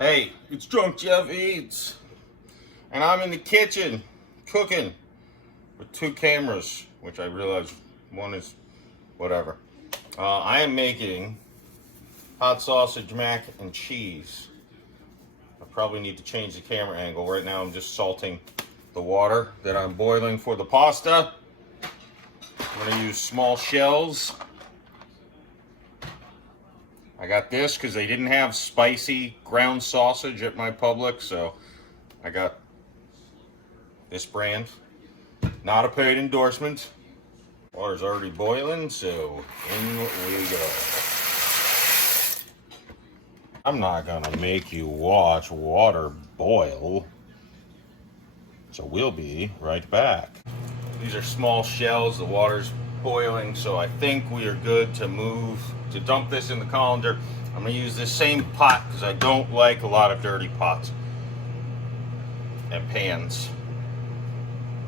Hey, it's Drunk Jeff Eats, and I'm in the kitchen cooking with two cameras, which I realize one is whatever. I am making hot sausage, mac, and cheese. I probably need to change the camera angle. Right now I'm just salting the water that I'm boiling for the pasta. I'm going to use small shells. I got this because they didn't have spicy ground sausage at my Publix, so I got this brand. Not a paid endorsement. Water's already boiling, so in we go. I'm not gonna make you watch water boil, so we'll be right back. These are small shells. The water's boiling, so I think we are good to dump this in the colander. I'm gonna use this same pot because I don't like a lot of dirty pots and pans.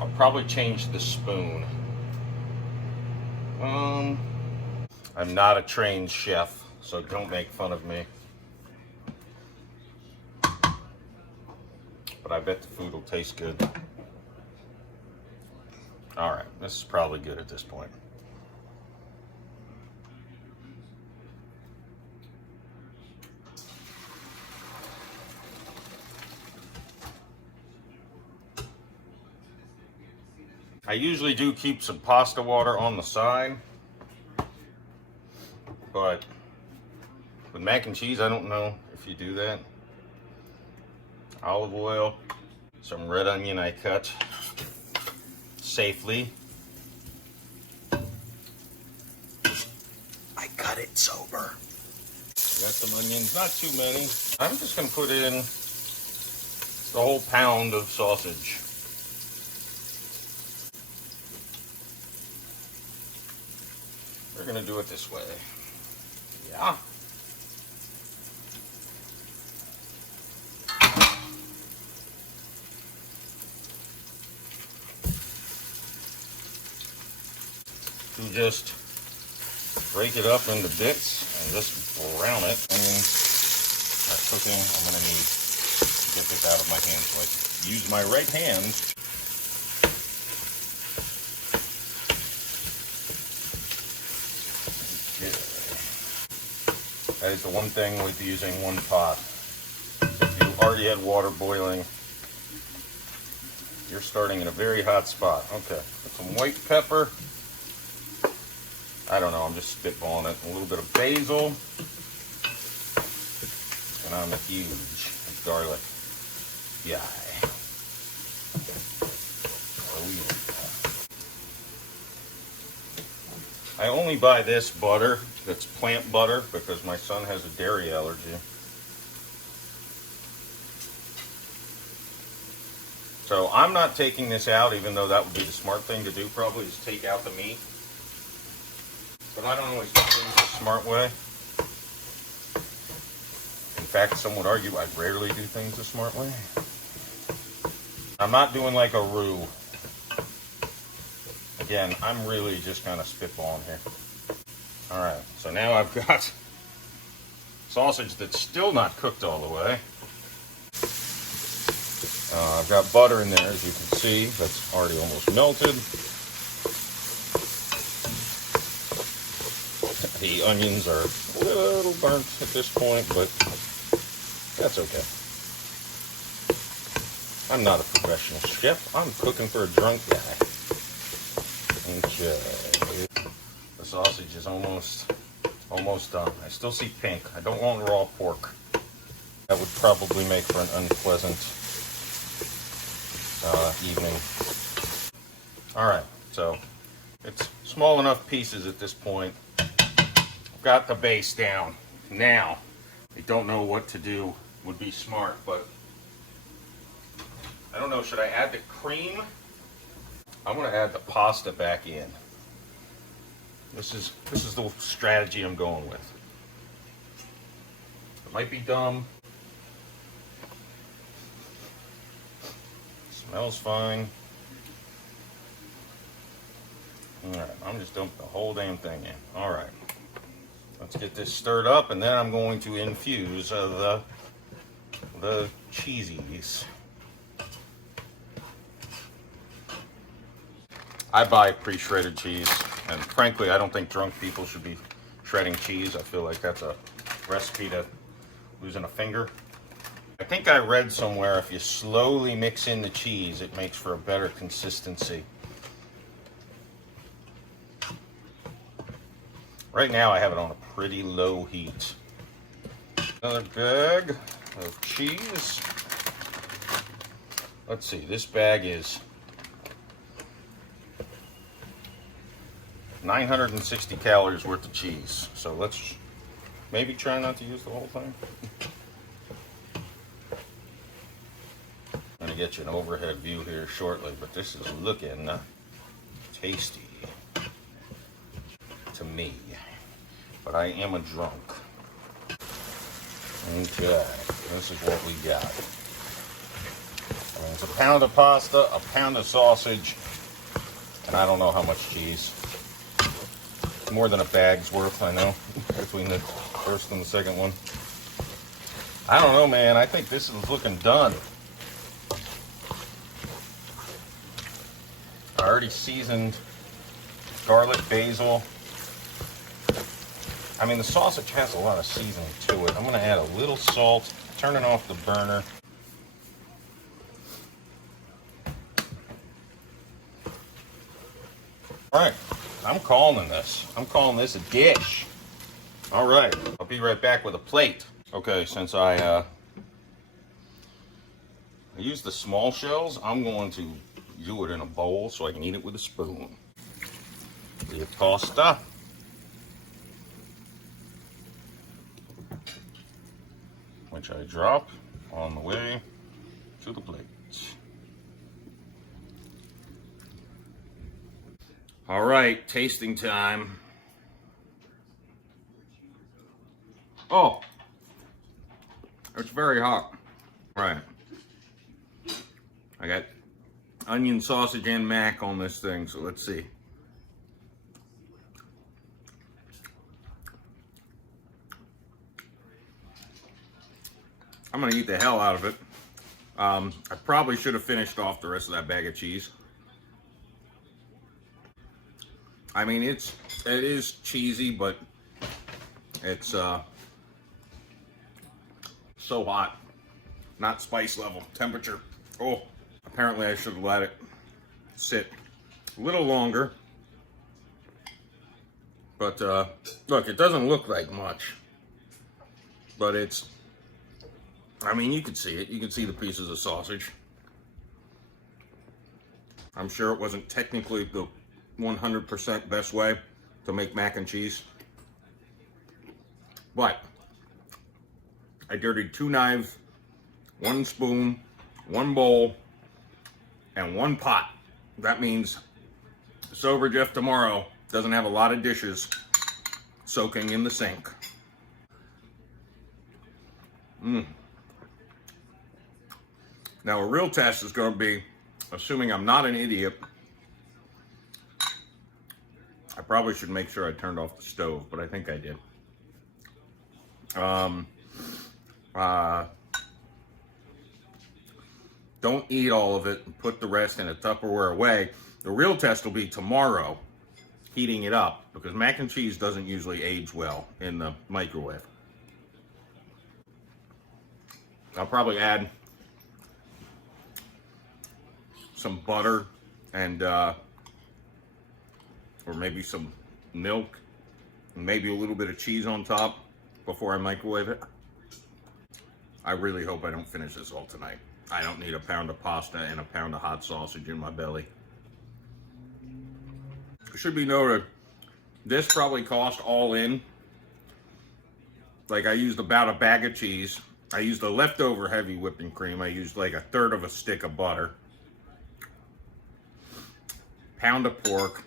I'll probably change the spoon. I'm not a trained chef, so don't make fun of me. But I bet the food will taste good. All right, this is probably good at this point. I usually do keep some pasta water on the side, but with mac and cheese, I don't know if you do that. Olive oil, some red onion I cut safely. I cut it sober. I got some onions, not too many. I'm just gonna put in the whole pound of sausage. We're gonna do it this way. Yeah. To just break it up into bits and just brown it. And that's cooking. I'm gonna need to get this out of my hand so I can use my right hand. That is the one thing with using one pot. If you already had water boiling, you're starting in a very hot spot. Okay, put some white pepper. I don't know, I'm just spitballing it. A little bit of basil. And I'm a huge garlic guy. Oh yeah. I only buy this butter that's plant butter because my son has a dairy allergy. So I'm not taking this out, even though that would be the smart thing to do probably, is take out the meat. But I don't always do things the smart way. In fact, some would argue I rarely do things the smart way. I'm not doing like a roux. Again, I'm really just kind of spitballing here. All right, so now I've got sausage that's still not cooked all the way. I've got butter in there, as you can see, that's already almost melted. The onions are a little burnt at this point, but that's okay. I'm not a professional chef. I'm cooking for a drunk guy. Okay. The sausage is almost done. I still see pink. I don't want raw pork. That would probably make for an unpleasant evening. All right, so it's small enough pieces at this point. I've got the base down. Now, I don't know what to do. Would be smart, but I don't know. Should I add the cream? I'm going to add the pasta back in. This is the strategy I'm going with. It might be dumb. Smells fine. Alright, I'm just dumping the whole damn thing in. Alright. Let's get this stirred up, and then I'm going to infuse the the cheesies. I buy pre-shredded cheese, and frankly, I don't think drunk people should be shredding cheese. I feel like that's a recipe to losing a finger. I think I read somewhere if you slowly mix in the cheese, it makes for a better consistency. Right now I have it on a pretty low heat. Another bag of cheese. Let's see, this bag is 960 calories worth of cheese. So let's maybe try not to use the whole thing. I'm gonna get you an overhead view here shortly, but this is looking tasty to me. But I am a drunk. Okay, this is what we got. I mean, it's a pound of pasta, a pound of sausage, and I don't know how much cheese. More than a bag's worth, I know, between the first and the second one. I don't know, man. I think this is looking done. I already seasoned garlic, basil. I mean, the sausage has a lot of seasoning to it. I'm going to add a little salt, turning off the burner. All right, I'm calling this a dish. All right, I'll be right back with a plate. Okay, since I use the small shells, I'm going to do it in a bowl so I can eat it with a spoon. The pasta. Which I drop on the way to the plate. All right, tasting time. Oh, it's very hot. All right. I got onion, sausage, and mac on this thing, so let's see. I'm gonna eat the hell out of it. I probably should have finished off the rest of that bag of cheese. I mean, it is cheesy, but it's so hot. Not spice level, temperature. Oh, apparently I should have let it sit a little longer. But look, it doesn't look like much, but it's, I mean, you can see it. You can see the pieces of sausage. I'm sure it wasn't technically the 100% best way to make mac and cheese, but I dirtied 2 knives, 1 spoon, 1 bowl, and 1 pot. That means Sober Jeff tomorrow doesn't have a lot of dishes soaking in the sink. Now, a real test is going to be, assuming I'm not an idiot, I probably should make sure I turned off the stove, but I think I did. Don't eat all of it and put the rest in a Tupperware away. The real test will be tomorrow, heating it up, because mac and cheese doesn't usually age well in the microwave. I'll probably add some butter and or maybe some milk and maybe a little bit of cheese on top before I microwave it. I really hope I don't finish this all tonight. I don't need a pound of pasta and a pound of hot sausage in my belly. It should be noted, this probably cost all in, like I used about a bag of cheese. I used the leftover heavy whipping cream. I used like 1/3 of a stick of butter, pound of pork,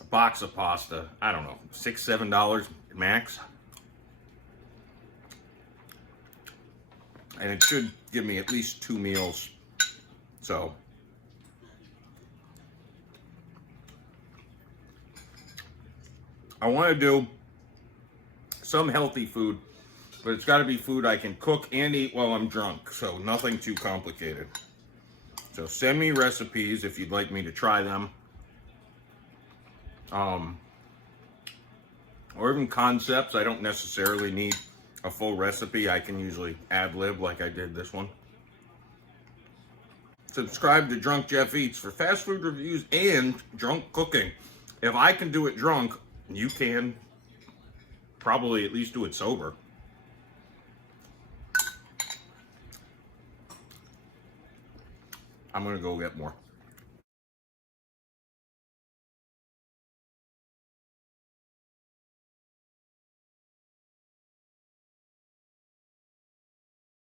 a box of pasta, I don't know, $6, $7 max. And it should give me at least 2 meals. So, I want to do some healthy food But it's got to be food I can cook and eat while I'm drunk, so nothing too complicated. So send me recipes if you'd like me to try them. Or even concepts. I don't necessarily need a full recipe. I can usually ad-lib like I did this one. Subscribe to Drunk Jeff Eats for fast food reviews and drunk cooking. If I can do it drunk, you can probably at least do it sober. I'm gonna go get more.